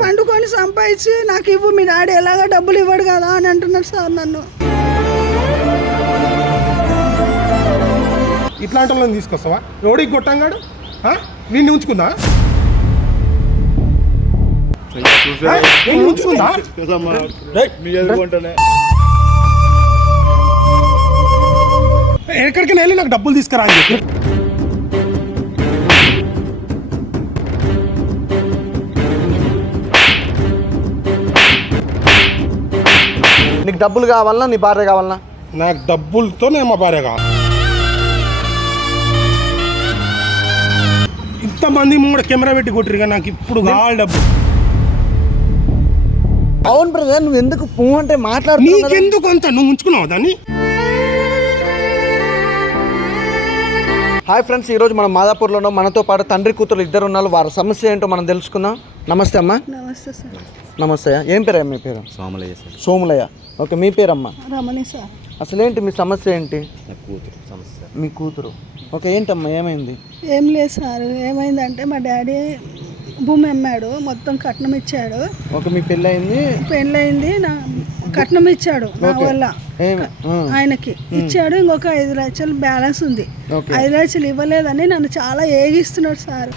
పండుకొని సంపాదించి నాకు ఇవ్వు మీ డాడీ ఎలాగో డబ్బులు ఇవ్వడు కదా అని అంటున్నాడు సార్ నన్ను. ఇట్లాంటి వాళ్ళని తీసుకొస్తావా? ఎవడికి కొట్టంగాడు? వీడిని ఉంచుకుందా? ఉంచుకుందా? ఎక్కడికైనా వెళ్ళి నాకు డబ్బులు తీసుకురా అని చెప్పి. డబ్బులు కావాలన్నా నీ భార్య కావాలన్నా? నాకు డబ్బులతో నేను మా భార్య కావాలి. ఇంతమంది కూడా కెమెరా పెట్టి కొట్టిరు నాకు ఇప్పుడు కావాలి డబ్బు. అవును బ్రదర్ నువ్వు ఎందుకు పువ్వు అంటే కదా? నీకెందుకు అంత? నువ్వు ఉంచుకున్నావు దాన్ని? హాయ్ ఫ్రెండ్స్ ఈరోజు మనం మాదాపూర్లో ఉన్నాం మనతో పాటు తండ్రి కూతురు ఇద్దరు ఉన్నారు. వారి సమస్య ఏంటో మనం తెలుసుకుందాం. నమస్తే అమ్మా. నమస్తే సార్. నమస్తే. ఏం పేరు మీ పేరు? సోమలయ్య సార్. సోములయ్య. ఓకే మీ పేరమ్మా? రమణి సార్. అసలు ఏంటి మీ సమస్య ఏంటి? నా కూతురు సమస్య మీ కూతురు. ఓకే ఏంటమ్మా ఏమైంది? ఏం లేదు సార్ ఏమైందంటే మా డాడీ భూమి అమ్మాడు మొత్తం కట్నం ఇచ్చాడు. ఓకే మీ పెళ్ళయింది? పెళ్ళయింది నా కట్నం ఇచ్చాడు నా వల్ల. ఏమి ఆ, ఆయనకి. ఇచ్చాడు ఇంకొక ఐదు లక్షలు బ్యాలెన్స్ ఉంది. ఓకే. ఐదు లక్షలు ఇవ్వలేదని నన్ను చాలా ఏగిస్తున్నాడు సార్.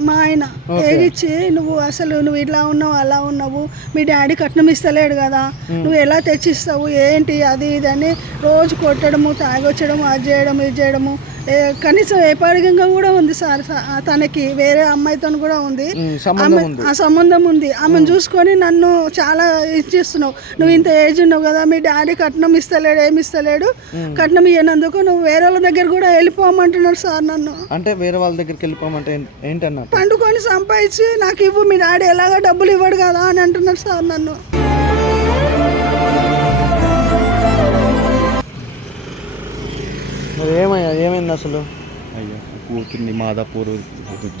మా ఆయన. ఏగిచ్చి నువ్వు అసలు నువ్వు ఇట్లా ఉన్నావు అలా ఉన్నావు మీ డాడీ కట్నం ఇస్తలేడు కదా నువ్వు ఎలా తెచ్చిస్తావు ఏంటి అది ఇది అని రోజు కొట్టడము తాగొచ్చడము అది చేయడం ఇది చేయడము. కనీసం ఏపాడికంగా కూడా ఉంది సార్. తనకి వేరే అమ్మాయితో కూడా ఉంది. ఆ సంబంధం ఉంది. ఆమెను చూసుకొని నన్ను చాలా ఇచ్చిస్తున్నావు నువ్వు ఇంత ఏజ్ ఉన్నావు కదా మీ డాడీ కట్నం ఇస్తలేడు ఏమి ఇస్తలేడు. కట్నం ఇవ్వనందుకు నువ్వు వేరే వాళ్ళ దగ్గర కూడా వెళ్ళిపోమంటున్నాడు సార్ నన్ను. అంటే వేరే వాళ్ళ దగ్గరికి వెళ్ళిపోమంటే ఏం- ఏంటన్నట్టు పండుకొని సంపాదించి నాకు ఇవ్వు మీ డాడీ ఎలాగో డబ్బులు ఇవ్వడు కదా అని అంటున్నాడు సార్ నన్ను. ఏమయ్యా? ఏమైంది అసలు? అయ్యా కూతుంది మాదాపూర్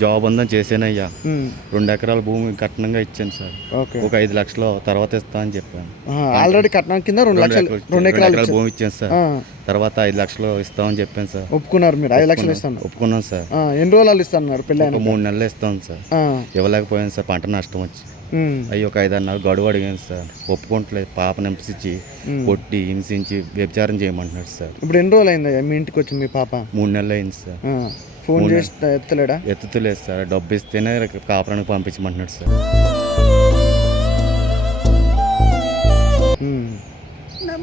జాబ్ చేశానయ్యా ఉమ్, రెండు ఎకరాల భూమి కట్నంగా ఇచ్చాను సార్. ఒక ఐదు లక్షలు తర్వాత ఇస్తా అని చెప్పాను. ఆల్రెడీ కట్నం కింద రెండు లక్షలు ఎకరాలు- రెండు. భూమి ఇచ్చాను సార్. తర్వాత ఐదు లక్షలు ఇస్తామని చెప్పాను సార్. ఒప్పుకున్నారు మీరు. ఐదు లక్షలు ఇస్తాను. ఒప్పుకున్నాను సార్. ఎన్ని రోజులు ఇస్తాను ఒక మూడు నెలలు ఇస్తాను సార్. ఇవ్వలేకపోయాను సార్. పంట నష్టం వచ్చి. అయ్యి ఒక ఐదు అన్నారు గడువు అడిగాను సార్. ఒప్పుకోవట్లేదు. పాప నింపించి కొట్టి హింసించి వ్యభిచారం చేయమంటున్నాడు సార్. ఇప్పుడు ఎన్ని రోజులు అయింది మీ ఇంటికి వచ్చి మీ పాప? మూడు నెలలు అయింది సార్. ఫోన్ చేసి ఎత్తలేడా? ఎత్తుతలేదు సార్ డబ్బు ఇస్తేనే కాపురానికి పంపించమంటున్నాడు సార్.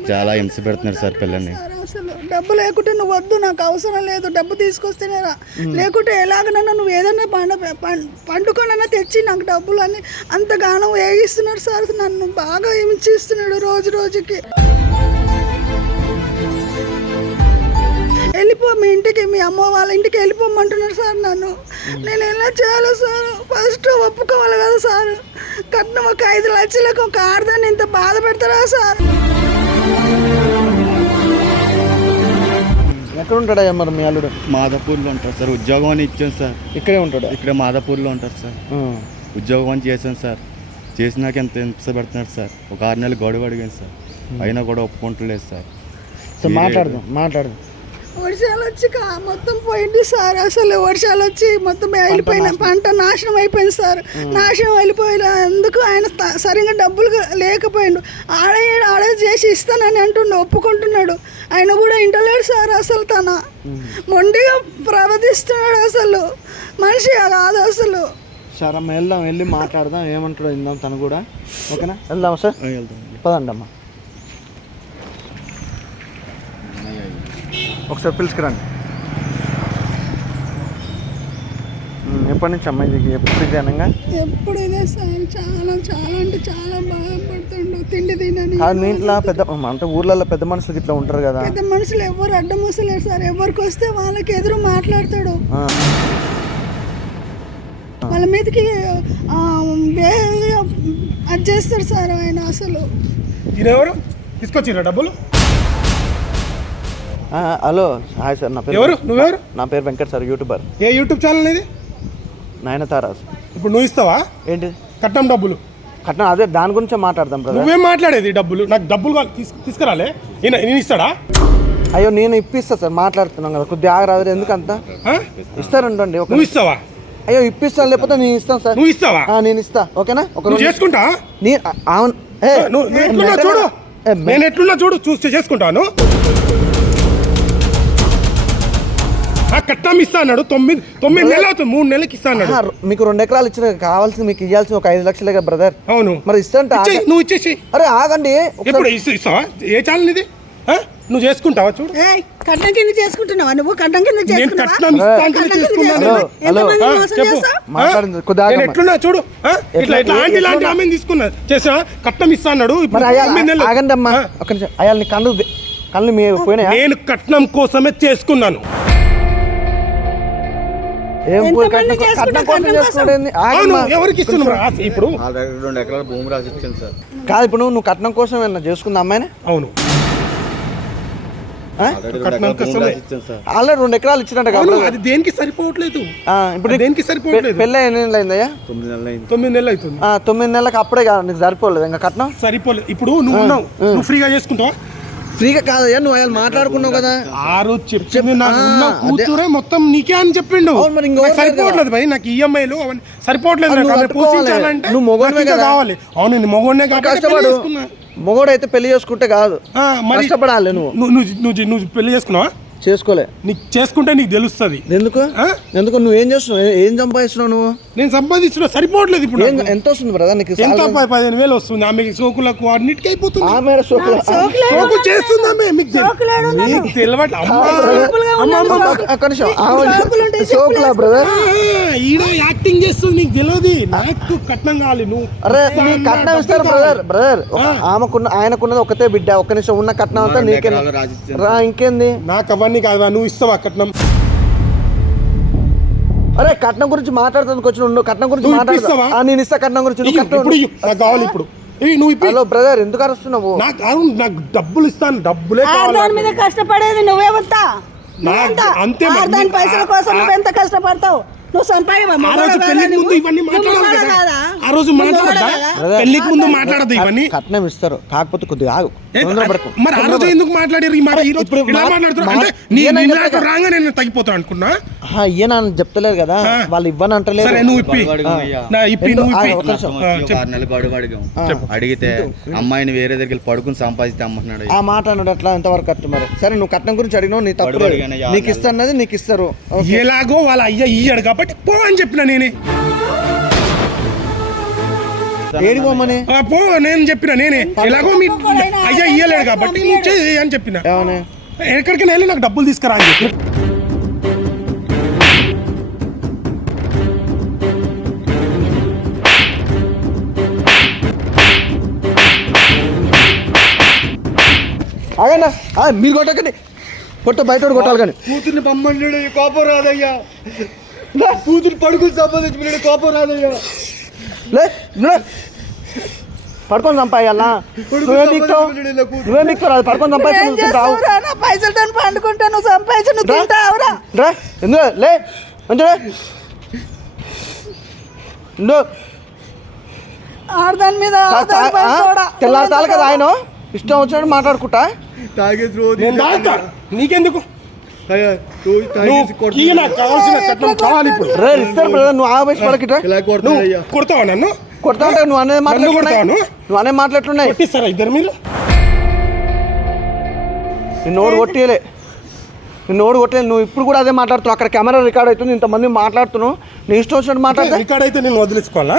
చాలా హింస పెడుతున్నారు సార్ పిల్లల్ని. సార్ అసలు. డబ్బు లేకుంటే నువ్వు వద్దు నాకు అవసరం లేదు. డబ్బు తీసుకొస్తేనే రా. లేకుంటే ఎలాగనన్నా నువ్వు ఏదైనా పండ పండుకొనైనా తెచ్చి నాకు డబ్బులు అని అంతగానో వేగిస్తున్నాడు సార్. నన్ను బాగా హింసిస్తున్నాడు రోజు రోజుకి. వెళ్ళిపో మీ ఇంటికి మీ అమ్మ వాళ్ళ ఇంటికి వెళ్ళిపోమంటున్నారు సార్ నన్ను. నేను ఎలా చేయాలి సార్ ఫస్ట్ ఒప్పుకోవాలి కదా సార్. కట్నం ఒక ఐదు లక్షలకు ఒక ఆడదాన్ని ఇంత బాధ పెడతారా సార్? ఎక్కడ ఉంటాడా మరి మీ అల్లుడు? మాదాపూర్లో ఉంటారు సార్ ఉద్యోగం అని ఇచ్చాను సార్. ఇక్కడే ఉంటాడా? ఇక్కడ మాదాపూర్లో ఉంటారు సార్. ఉద్యోగం అని చేశాను సార్. చేసినాక ఎంత హింస పెడుతున్నాడు సార్? ఒక ఆరు నెలలు గడువు అడిగాను సార్. అయినా కూడా ఒప్పుకుంటలేదు సార్. సో మాట్లాడదాం మాట్లాడదాం. వర్షాలు వచ్చి కా- మొత్తం పోయింది సార్. అసలు వర్షాలు వచ్చి మొత్తం వెళ్ళిపోయిన పంట నాశనం అయిపోయింది సార్. నాశనం వెళ్ళిపోయినందుకు ఆయన త- సరిగా డబ్బులు లేకపోయిండు. ఆడే ఆడే చేసి ఇస్తానని అంటుండు ఒప్పుకుంటున్నాడు. ఆయన కూడా ఇంటలేడు సార్ అసలు తన. మొండిగా ప్రవర్తిస్తున్నాడు అసలు. మనిషి కాదు అసలు. సరే అమ్మ వెళ్దాం వెళ్ళి మాట్లాడదాం. ఏమంటాడో విందాం తను కూడా. ఓకేనా? వెళ్దామా సార్? పదండి అమ్మా ఒకసారి పిలుచుకురండి. ఎప్పటి నుంచి అమ్మాయి ఇది ఎప్పుడు ఇది అనగా? ఎప్పుడు ఇదే సార్ చాలా చాలా అంటే చాలా బాధపడుతుండు తిండి తినని మీ ఇంట్లో పెద్ద అంటే ఊర్లలో పెద్ద మనుషులకి ఇట్లా ఉంటారు కదా. పెద్ద మనుషులు ఎవరు అడ్డం వస్తలేరు సార్. ఎవరికి వస్తే వాళ్ళకి ఎదురు మాట్లాడతాడు. ఆ, వాళ్ళ మీదకి ఆ, వే- అది చేస్తాడు సార్ ఆయన అసలు. ఈయనెవరు? తీసుకొచ్చిరా డబ్బులు? హలో. హాయ్ సార్ నా పేరు ఎవరు? నువ్వెవరు? నా పేరు వెంకట్ సార్ యూట్యూబర్. ఏ యూట్యూబ్ ఛానల్ ఇది నయనతారా ఇప్పుడు నువ్వు ఇస్తావా? ఏంటి? కట్నం డబ్బులు. కట్నం అదే దాని గురించే మాట్లాడదాం బ్రదర్ నువ్వేం మాట్లాడేది డబ్బులు? నాకు డబ్బులు కావాలి, తీసు- తీసుకురాలే. ఈయన నేను ఇస్తాడా? అయ్యో నేను ఇప్పిస్తా సార్ మాట్లాడుతున్నాం కదా. కొద్దిగా ఆగరాదు ఎందుకంత? ఆ? ఇస్తారండి ఒక నువ్వు ఇస్తావా? అయ్యో ఇప్పిస్తాను లేకపోతే నేను ఇస్తాను సార్. నువ్వు ఇస్తావా? ఆ, నేను ఇస్తా ఓకేనా? ఒక నువ్వు రెండు- చేసుకుంటా? నీ ఆ, అవును. ఏ, నువ్వు నువ్వు ఎట్లున్నా చూడు. ఏ, మె- నేను ఎట్లున్నా చూడు చూస్తే చేసుకుంటాను. ఆ కట్టం ఇస్తా అన్నాడు తొమ్మిది తొమ్మిది నెలలు అవుతుంది మూడు నెలలకి ఇస్తా అన్నాడు మీకు రెండు ఎకరాలు ఇచ్చిన కావాల్సింది మీకు ఇవ్వాల్సింది ఒక ఐదు లక్షలే కదా బ్రదర్ అవును. మరి ఇస్తాంటే ఇచ్చేయ్, నువ్వు ఇచ్చేసి. అరే ఆగండి. ఇస్తా- ఇస్తావా? ఏ ఛానల్ ఇది? ఆ? నువ్వు చేసుకుంటావా? చూడు. కట్నం కింద చేసుకుంటున్నావా? నువ్వు కట్నం కింద కట్నం ఇస్తా కట్నం ఆగమ్మా. ఎట్లున్నా చూడు? ఇట్లా ఇట్లా ఆంటీ లాంటి? ఆమె తీసుకున్నా. చేసా కట్నం ఇస్తా అన్నాడు ఇప్పుడు మరి. ఆగండి అమ్మా? ఒక నిమిషం. అయ్యా నీ కళ్ళు కళ్ళు మీ పోయినాయా నేను కట్నం కోసమే చేసుకున్నాను. ఏం కట్నం కోసం ఎవరికి? ఇప్పుడు. రెండు ఎకరాల భూమి రాసి ఇచ్చాను సార్. కాదు ఇప్పుడు నువ్వు కట్నం కోసం ఏమన్నా చేసుకుందా అమ్మాయిని? అవును? ఆల్రెడీ రెండు కట్నం ఎకరాల ఇచ్చినట్టు కాబట్టి అది దేనికి సరిపోవట్లేదు? ఇప్పుడు దేనికి సరిపోవట్లేదు? పెళ్ళి ఎన్ని నెలలు అయిందయ్యా? తొమ్మిది నెలలు అయింది. తొమ్మిది నెలలు అవుతుంది. ఆ, తొమ్మిది నెలలకు అప్పుడే కాదు నీకు సరిపోలేదు. ఇంకా కట్నం? సరిపోలేదు. ఇప్పుడు నువ్వు ఉన్నావు. నువ్వు ఫ్రీగా చేసుకుంటావా? ఫ్రీగా కాదయ్యా నువ్వు అయ్యా మాట్లాడుకున్నావు కదా. ఆ రోజు చెప్పింది నాకు ఉన్న. కూతురే మొత్తం నీకే అని చెప్పిండు. అవును, మరి నాకు సరిపోవట్లేదు భయ్ నాకు ఈఎంఐలు అవన్నీ సరిపోవట్లేదు నాకు. నువ్వు. పోషించాలంటే నాకు ఇంకా కదా. కావాలి. అవును నేను కాబట్టి పెళ్ళి కష్టపడు. చేసుకున్నా. మొగోడు అయితే పెళ్ళి చేసుకుంటే కాదు. ఆ, మరి కష్టపడాలి నువ్వు. నువ్వు నువ్వు నువ్వు పెళ్ళి చేసుకున్నావా? చేసుకోలే నీకు చేసుకుంటే నీకు తెలుస్తుంది ఎందుకు? ఎందుకు నువ్వు ఏం చేస్తున్నావు ఏ- సంపాదిస్తున్నావు నువ్వు నేను సంపాదించిన సరిపోవట్లేదు ఇప్పుడు. ఎంత వస్తుంది బ్రదర్ నీకు ఎంత పదిహేను వేలు వస్తుంది ఆమెకి సోకులకు అన్నిటికీ అయిపోతుంది ఆమె సోకులు- సోకు చేస్తుంది ఆమె మీకు తెల్- సోకులేడు ఉన్నాడు. మీకు తెలియట్లే. అమ్మా. సింపుల్గా అమ్మ, ఉన్నాడు అమ్మ, సోకులు. ఒక్క నిమిషం. ఆమె సోకులు ఉంటాయి, సోకులా బ్రదర్ ఈడ యాక్టింగ్ చేస్తుంది నీకు తెలియదు నాకు కట్నం కావాలి నువ్వు అరే నీ కట్నం ఇస్తారు. బ్రదర్ బ్రదర్ ఒక- ఆమెకున్న ఆయనకున్నది ఒకతే బిడ్డ ఒక్క నిమిషం ఉన్న కట్నం అంతా నీకే రా ఇంకేంది? నాకు అవన్నీ కాదు నువ్వు ఇస్తావా కట్నం? అరే కట్నం గురించి మాట్లాడుతుంది కొంచెం ఉండు కట్నం గురించి నువ్వు? ఆ, నేను ఇస్తా కట్నం గురించి. నువ్వు. నాకు కావాలి ఇప్పుడు. నువ్వు హలో బ్రదర్ ఎందుకు అరుస్తున్నావు? నాకు అవును నాకు డబ్బులు ఇస్తాను డబ్బులే దాని మీద కష్టపడేది నువ్వేమంత నాకు అంతే. దాని పైసల కోసం నువ్వు ఎంత కష్టపడతావు? నువ్వు ఆ రోజు మాట్లాడదా పెళ్ళికి ముందు మాట్లాడదు ఇవన్నీ? కట్నం ఇస్తారు. కాకపోతే కొద్దిగా ఆగు. మరి ఆ రోజు ఎందుకు మాట్లాడారు ఈ మాట? ఈ రోజు ఇప్పుడు ఇలా మా- మాట్లాడుతున్నారు. మా- అంటే నీ ఈయన నీ చెప్పాడు నాకు కదా. రాగా నేను తగ్గిపోతాను అనుకున్నా? ఈయన చెప్తలేరు కదా. వాళ్ళు ఇవ్వని సరే నువ్వు ఇప్పి. నా ఇప్పి? నువ్వు ఇప్పి. ఆరు నెలలు గడువు అడిగాం అడిగితే అమ్మాయిని వేరే దగ్గరికి వెళ్ళి పడుకుని సంపాదిస్తే అమ్మంటున్నాడు ఆ మాట అన్నాడు అట్లా ఎంతవరకు కట్టు మరి. సరే నువ్వు కట్నం గురించి అడిగినావు నీ తప్పు నీకు ఇస్తాన్నది నీకు ఇస్తారు. ఎలాగో వాళ్ళ అయ్య ఇయ్యాడు కాబట్టి పో అని చెప్పిన నేనే. పో నేను చెప్పిన నేనే. ఎలాగో మీ అయ్య ఇయ్యలేడు కాబట్టి నువ్వు చేయి అని చెప్పిన. ఎక్కడికైనా వెళ్ళి నాకు డబ్బులు తీసుకురా అని చెప్పి. ఆగండి. ఆ, మీరు కొట్టకండి. కొట్ట బయట కొట్టాలి కానీ. కూతుర్ని పమ్మన్నాడు కోపం రాదయ్యా. కూతురు పడుకుని సంపాదించుకున్నాడు కోపం రాదయ్యా. లే. పడుకొని సంపాయాలా నువ్వేం దిక్తావు నువ్వేం దిక్తావు అది పడుకొని ఏం సంపాదించు రావు చేస్తావురా? నా పైసలతో పండుకుంటా నువ్వు సంపాదించి నువ్వు తింటావురా? రా. ఎందుకు లే. ఆడదాని మీద. తెల్లారతాలు కదా ఆయన ఇష్టం వచ్చినట్టు మాట్లాడుకుంటా. తాగేసి రోజు నీకెందుకు? నువ్వు ఈ నాకు కావాల్సిన కట్నం కావాలి ఇప్పుడు? రే ఇస్తారు బ్రదర్ నువ్వు ఆవేశ పడకిట్రా ఇలా కొడుతున్నాడు అయ్యా. కొడతావా నన్ను? కొడతా ఉంటావు నువ్వు అనే మాట్లాడుతున్నాయి కొడతాను? నువ్వు అనే మాట్లాడుతున్నాయి ఇద్దరు మీరు? నిన్ను ఓడి కొట్టేయలే నిన్ను ఓడి నువ్వు ఇప్పుడు కూడా అదే మాట్లాడుతున్నావు. అక్కడ కెమెరా రికార్డ్ అవుతుంది ఇంతమంది మాట్లాడుతున్నావు. నీ ఇష్టం వచ్చినట్టు మాట్లాడితే రికార్డ్ అయితే నేను వదిలేసుకోవాలా?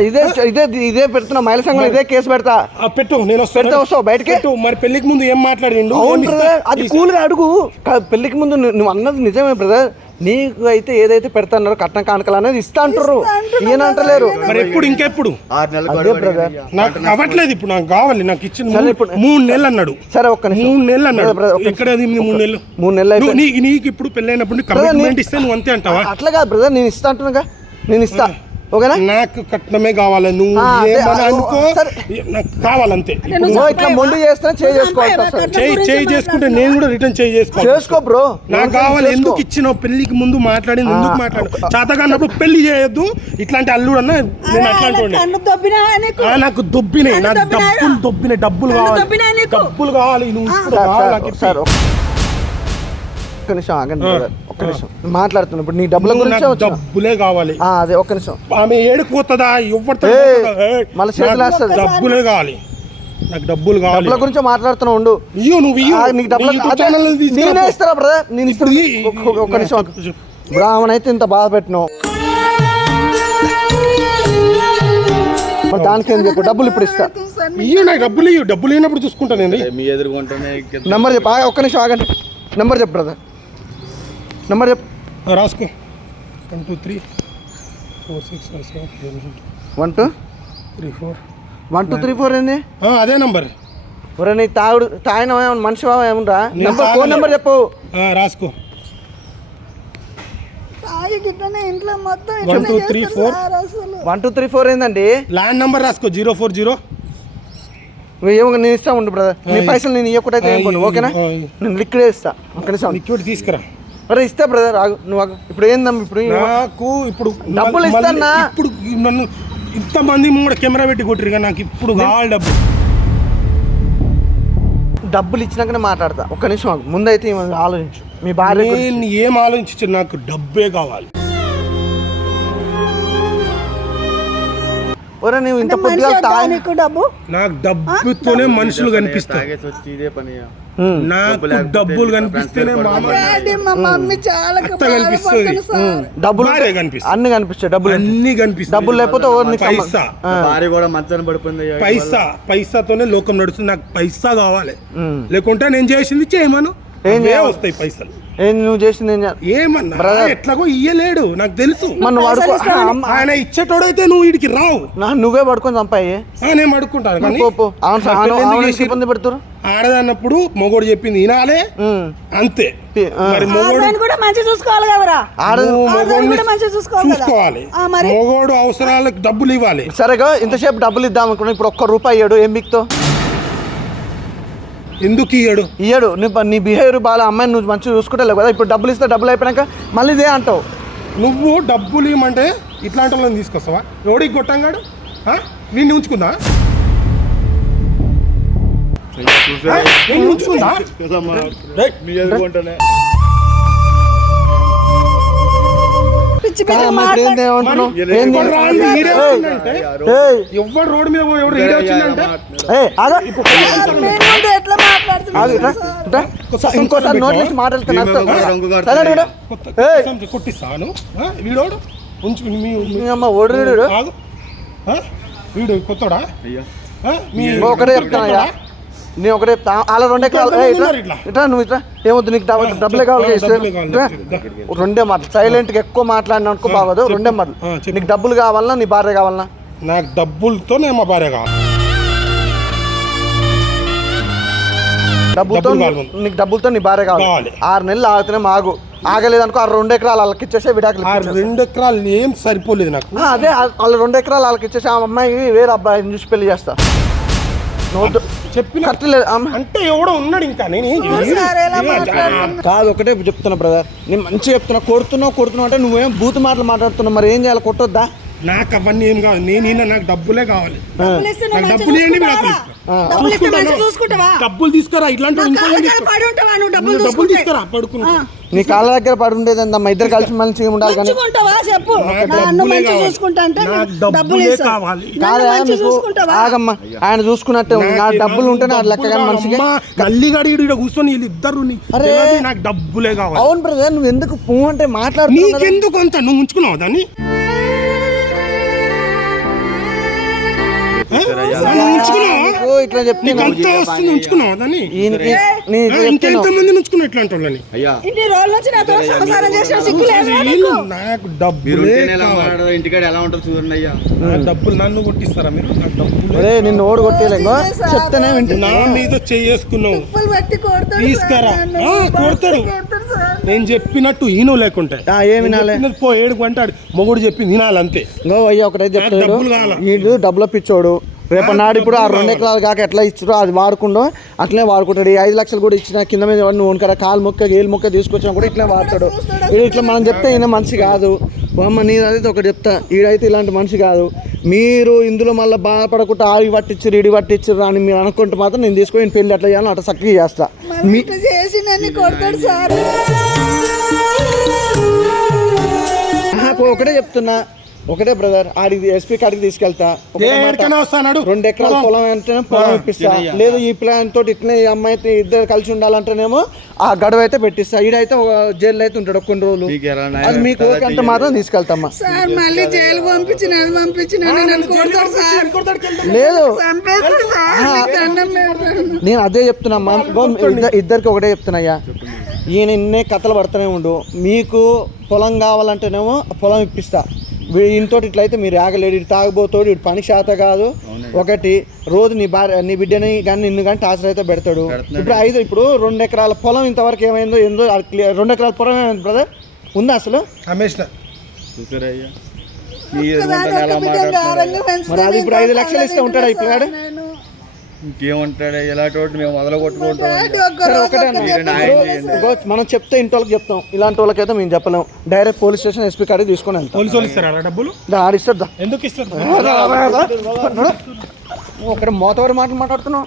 ఇదే ఇదే ఇదే పెడుతున్నా. మహిళా సంఘంలో ఇదే కేసు పెడతా. పెట్టు నేను. పెడితే వస్తావు బయటికి? మరి పెళ్ళికి ముందు ఏం మాట్లాడిండు? బ్రదర్ అది కూల్గా అడుగు. కా- పెళ్ళికి ముందు నువ్వు నువ్వు అన్నది నిజమే బ్రదర్. నీకు అయితే ఏదైతే పెడతాన్నారో కట్నం కానుకలు అనేది ఇస్తా అంటారు ఈయన అంటలేరు. మరి ఎప్పుడు ఇంకెప్పుడు? ఆరు అదే బ్రదర్. నాకు అవ్వట్లేదు ఇప్పుడు నాకు కావాలి నాకు ఇచ్చిన సరే ఇప్పుడు- మూడు నెలలు అన్నాడు. సరే ఒక్క నిమిషం. మూడు నెలలు అన్నాడు. బ్రదర్, ఒక్క ఎక్కడ అది మూడు నెలలు? మూడు నెలలు నీ- నీకు ఇప్పుడు పెళ్ళైనప్పుడు బ్రదర్, కమిట్మెంట్ నీ- ఇస్తే నువ్వు అంతే అంటావా? అట్లా కాదు బ్రదర్ నేను ఇస్తా అంటున్నాగా. నేను ఇస్తా. ఓకేనా? నాకు కట్నమే కావాలి. నువ్వు ఏమని అనుకో. నాకు కావాలంతే. నువ్వు ఇట్లా మొండి చేస్తే చేయి చేసుకోవాలి చేయి చేయి చేసుకుంటే నేను కూడా రిటర్న్ చేయి చేసుకోవాలి చేసుకో బ్రో. నాకు కావాలి ఎందుకు ఇచ్చినావు పెళ్ళికి ముందు మాట్లాడింది ఎందుకు మాట్లాడు? చేతగానప్పుడు పెళ్ళి చేయొద్దు. ఇట్లాంటి అల్లుడు అన్న నేను అట్లాంటి నీకు? దొబ్బినాయి. నాకు? డబ్బులు దొబ్బినాయి డబ్బులు కావాలి? డబ్బులు కావాలి నువ్వు సార్ ఒక్క నిమిషం ఆగండి brother. ఒక్క నిమిషం. మాట్లాడుతున్నా ఇప్పుడు నీ డబ్బుల గురించే నాకు వచ్చిన డబ్బులే కావాలి. ఆ, అదే ఒక్క నిమిషం. ఆమె ఏడుకుపోతుందా ఏయ్? ఏయ్, మళ్ళీ చేతులు వేస్తది. డబ్బులే కావాలి. నాకు డబ్బులు కావాలి. డబ్బుల గురించి మాట్లాడుతున్నా ఉండు. ఇయ్యు నువ్వు ఇయ్యు. ఆ, నీకు డబ్బులు నీ యూట్యూబ్ అదే, ఛానల్ తీసుకురా నేనే. ఇస్తారా బ్రదర్ నేను ఇప్పుడు ఇస్తాను. ఈ- ఒక్క- ఒక్క నిమిషం. ఆగు. బ్రాహ్మణ అయితే ఇంత బాధ పెట్టినావు మరి దానికి ఏం చెప్పు? డబ్బులు ఇప్పుడు ఇస్తా. ఇయ్యు నాకు డబ్బులు ఇయ్యు. డబ్బులు లేనప్పుడు చూసుకుంటాను నేను. మీ ఎదురుకుంటేనే నెంబర్ చెప్పు. ఒక్క నిమిషం ఆగండి. నెంబర్ చెప్పు బ్రదర్ నెంబర్ చెప్పు. ఆ, రాసుకో. One two three four six five seven eight one two three four one two three four ఏంది? అదే నంబర్ ఒరే నీ తాగుడు తాగిన మనిషి ఏమన్నా నేను నెంబర్ ఫోన్. నెంబర్ చెప్పు. రాసుకో. చేస్తారు four. సార్ అసలు. వన్ టూ త్రీ ఫోర్ ఏందండి? ల్యాండ్ నంబర్ రాసుకో జీరో ఫోర్ జీరో ఏమో నేను ఇస్తా ఉండు బ్రదర్ నీ పైసలు నేను ఈ- ఓకేనా? నేను లిక్విడే ఇస్తా ఒక్క నిమిషం. లిక్విడ్ తీసుకురా. మరి ఇస్తా బ్రదర్ ఆగు నువ్వు ఆగు. ఇప్పుడు ఏందమ్మ ఇప్పుడు నాకు ఇప్పుడు డబ్బులు ఇస్తానా? ఇప్పుడు నన్ను ఇంతమంది కూడా కెమెరా పెట్టి కొట్టిరుగా నాకు ఇప్పుడు కావాలి డబ్బు. డబ్బులు ఇచ్చినాకనే మాట్లాడతా. ఒక్క నిమిషం ఆగు. ముందైతే ఏమో ఆలోచించు. మీ భార్య గురించి. నేను ఏం ఆలోచించు నాకు డబ్బే కావాలి. ఒరే నువ్వు ఇంత పొద్దుగా తాగి నీకు డబ్బు? నాకు డబ్బుతోనే మనుషులు కనిపిస్తారు తాగేసి వచ్చి ఇదే పని. నాకు డబ్బులు కనిపిస్తేనే. బాధపడుతుంది సార్ డబ్బులు. అన్ని కనిపిస్తాయి డబ్బులు అన్ని కనిపిస్తాయి డబ్బులు లేకపోతే. పైసా. భార్య కూడా మంచాన్ని పడిపోయింది. పైసా పైసాతోనే లోకం నడుస్తుంది నాకు పైసా కావాలి. లేకుంటే నేను చేసింది చేయమను ఏం అవే చేయాలి? వస్తాయి పైసలు ఏంది నువ్వు చేసింది ఏం చేయాలి ఏమన్నా Brother. ఎట్లాగో ఇయ్యలేడు నాకు తెలుసు అమ్మ, ఆయన ఇచ్చేటోడైతే నువ్వు వీడికి రావు నా నువ్వే పడుకొని చంపాయి ఆ, నేను అడుక్కుంటాను కానీ పో, పో. అవును నా అవును పెళ్ళి ఎందుకు అవును చేసిర్రు? ఇబ్బంది పెడుతురు ఆడదన్నప్పుడు మొగోడు చెప్పింది వినాలే ఉమ్. అంతే పి- ఆ. మరి మొగోడు ఆడదాన్ని కూడా మంచిగా చూసుకోవాలి కదరా ఆడ నువ్వు ఆడదాన్ని మొగోడిని కూడా మంచిగా చూసుకోవాలి కదా. చూసుకోవాలి ఆ, మరి? మొగోడు అవసరాలకు డబ్బులు ఇవ్వాలి సరేగా ఇంతసేపు డబ్బులు ఇద్దాం అనుకున్నా ఇప్పుడు ఒక్క రూపాయి ఇయ్యాడు ఏం బిక్తో ఎందుకు ఇయ్యడు? ఇయ్యాడు. నీ నీ బిహేవియర్ బాగా అమ్మాయిని నువ్వు మంచిగా చూసుకుంటే లేవు కదా ఇప్పుడు డబ్బులు ఇస్తే డబ్బులు అయిపోయాక మళ్ళీ ఇదే అంటావు. నువ్వు డబ్బులు ఇవ్వమంటే ఇట్లాంటి వాళ్ళని తీసుకొస్తావా? ఎవడికి కొట్టంగాడు ఆ? వీడిని ఉంచుకుందా? ఎవడు రోడ్డు మీద ఈడే వచ్చిందంటే? ఇంకోసారి నోట్ నుంచి కొట్టిస్తాను? వీడోడు? ఉంచు మీ అమ్మ ఓడి వీడు. కొత్తడా? ఒకటే చెప్తానయ్యా నేను ఒకటే అలా రెండే ఉన్నారు ఇట్లా. నువ్వు ఇట్రా. ఏమొద్దు నీకు డబ్బు- డబ్బులే కావాలి. రెండే మాటలు. సైలెంట్గా ఎక్కువ మాట్లాడిన అనుకో బాగోదు. రెండే మాటలు. నీకు డబ్బులు కావాలన్నా నీ భార్య కావాలన్నా. నాకు డబ్బులతోనే మా భార్య కావాలి. డబ్బులతో. నీకు డబ్బులతో నీ భార్య కావాలి. ఆరు నెలలు ఆగితేనే మాగు. ఆగలేదు అనుకో ఆ రెండు ఎకరాలు వాళ్ళకి ఇచ్చేసే విడాకులు ఆ. రెండు ఎకరాలు ఏం సరిపోలేదు నాకు. అదే ఆ- వాళ్ళ రెండు ఎకరాలు వాళ్ళకి ఇచ్చేసి ఆ అమ్మాయి వేరే అబ్బాయిని చూసి పెళ్ళి చేస్తా. చెప్పిన అంటే ఎవడో ఉన్నాడు ఇంకా నేను? కాదు ఒకటే చెప్తున్నా బ్రదర్ నేను మంచిగా చెప్తున్నా కొడుతున్నావు కొడుతున్నావు అంటే నువ్వేం బూతు మాటలు మాట్లాడుతున్నావు మరి ఏం చేయాలి కొట్టొద్దా? నాకు అవన్నీ ఏం కావాలి? నేను నాకు డబ్బులే కావాలి. డబ్బులు నాకు ఇవ్వండి, ఇస్తా. డబ్బులు తీసుకురా ఇట్లాంటి డబ్బులు? తీసుకురా పడుకుని. ఆ. నీ కాళ్ళ దగ్గర పడి ఉండేది మా ఇద్దరు కలిసి మంచిగా ఉండాలి కానీ. చెప్పు. ఆగమ్మా. ఆయన చూసుకున్నట్టే ఉంది. నా డబ్బులు ఉంటే నా లెక్క కానీ. మనిషికి ఈడు ఈడ కూర్చొని వీళ్ళు ఇద్దరు అరే. నాకు డబ్బులే కావాలి. అవును బ్రదర్ నువ్వు ఎందుకు పూ అంటే కదా? నీకెందుకు అంత నువ్వు ఉంచుకున్నావు దాన్ని? నాకు డబ్బులే కావాలి. మాట్లాడదు ఇంటికాడ ఎలా ఉంటుంది చూడండి అయ్యా. డబ్బులు నన్ను కొట్టిస్తారా మీరు? నాకు డబ్బులే నిన్ను ఓడి చెప్తేనే నా మీద చేసుకున్నావు. తీసుకురా. కొడతాడు. నేను చెప్పినట్టు ఈను లేకుంటే. ఆ, ఏం నేను వినాలి? చెప్పినది పో ఏడుకు అంటాడు. మొగుడు చెప్పింది వినాలి అంతే ఇంకో అయ్యా ఒకటే చెప్తాడు. డబ్బులు కావాలా? వీడు డబ్బులు పిచ్చోడు రేపు నాడు ఇప్పుడు ఆ రెండు ఎకరాలు కాక ఎట్లా ఇచ్చారో అది వాడుకుండో అట్లనే వాడుకుంటాడు. ఈ ఐదు లక్షలు కూడా ఇచ్చిన కింద మీద నువ్వు వనకరా కాలు మొక్క ఏలు మొక్క తీసుకొచ్చినా కూడా ఇట్లా వాడతాడు. వీడు ఇట్లా మనం చెప్తే ఈయన మనిషి కాదు. అమ్మ నేను అదైతే ఒకటి చెప్తా. ఈడైతే ఇలాంటి మనిషి కాదు. మీరు ఇందులో మళ్ళీ బాధపడకుండా ఆవి పట్టించారు ఇడి పట్టించారు అని మీరు అనుకుంటే మాత్రం నేను తీసుకొని నేను పెళ్ళి ఎట్లా చేయాలని అట్లా చక్కగా చేస్తా. మళ్ళీ ఇట్లా చేసి నన్ను కొడతాడు సార్. నాకు ఒకటే చెప్తున్నా. ఒకటే బ్రదర్. ఆడికి ఎస్పీ కాడికి తీసుకెళ్తా. వస్తాడు రెండు ఎకరాల పొలం అంటేనే పొలం ఇప్పిస్తా. లేదు ఈ ప్లాన్ తోటి ఇట్లనే ఈ అమ్మాయి ఇద్దరు కలిసి ఉండాలంటేనేమో ఆ గడువు అయితే పెట్టిస్తా. ఈడైతే ఒక జైల్లో అయితే ఉంటాడు కొన్ని రోజులు. అది మీకు ఓకే అంటే మాత్రం సార్ మళ్ళీ జైలు పంపించిన సార్. లేదు. నేను అదే చెప్తున్నా ఇద్దరికి ఒకటే చెప్తున్నాయ్యా ఈయన ఇన్నే కథలు పడుతూనే ఉండు. మీకు పొలం కావాలంటేనేమో పొలం ఇప్పిస్తా. ఇంతో ఇట్లయితే మీరు ఆగలేడు. ఇటు తాగబోతాడు ఇటు పని శాత కాదు. ఒకటి రోజు నీ భార్య నీ బిడ్డని కానీ నిన్ను కానీ టార్చర్ అయితే పెడతాడు. ఇప్పుడు ఐదు ఇప్పుడు రెండు ఎకరాల పొలం ఇంతవరకు ఏమైందో ఏందో రెండు ఎకరాల పొలం ఏమైంది బ్రదర్? ఉందా అసలు? మీరు అది ఇప్పుడు ఐదు లక్షలు ఇస్తే ఉంటాడా? నేను ఇంకేమంటాడు? ఇలాంటి వాటిని మేము మొదలు కొట్టుకుంటాం డాడీ ఒక్క సరే, రోజు ఒకటే ఒక్క అన్న. మీరు న్యాయం చేయండి. ఇగో మనం చెప్తే ఇంటి వాళ్ళకి చెప్తాం. ఇలాంటి వాళ్ళకైతే మేము చెప్పలేం. డైరెక్ట్ పోలీస్ స్టేషన్ ఎస్పీ కాడికి తీసుకొని వెళ్తాం. పోలీసు వాళ్ళు ఇస్తారా డబ్బులు. ఎందుకు ఇస్తారు? ఒకటి మోతవారి మాటలు మాట్లాడుతున్నావు.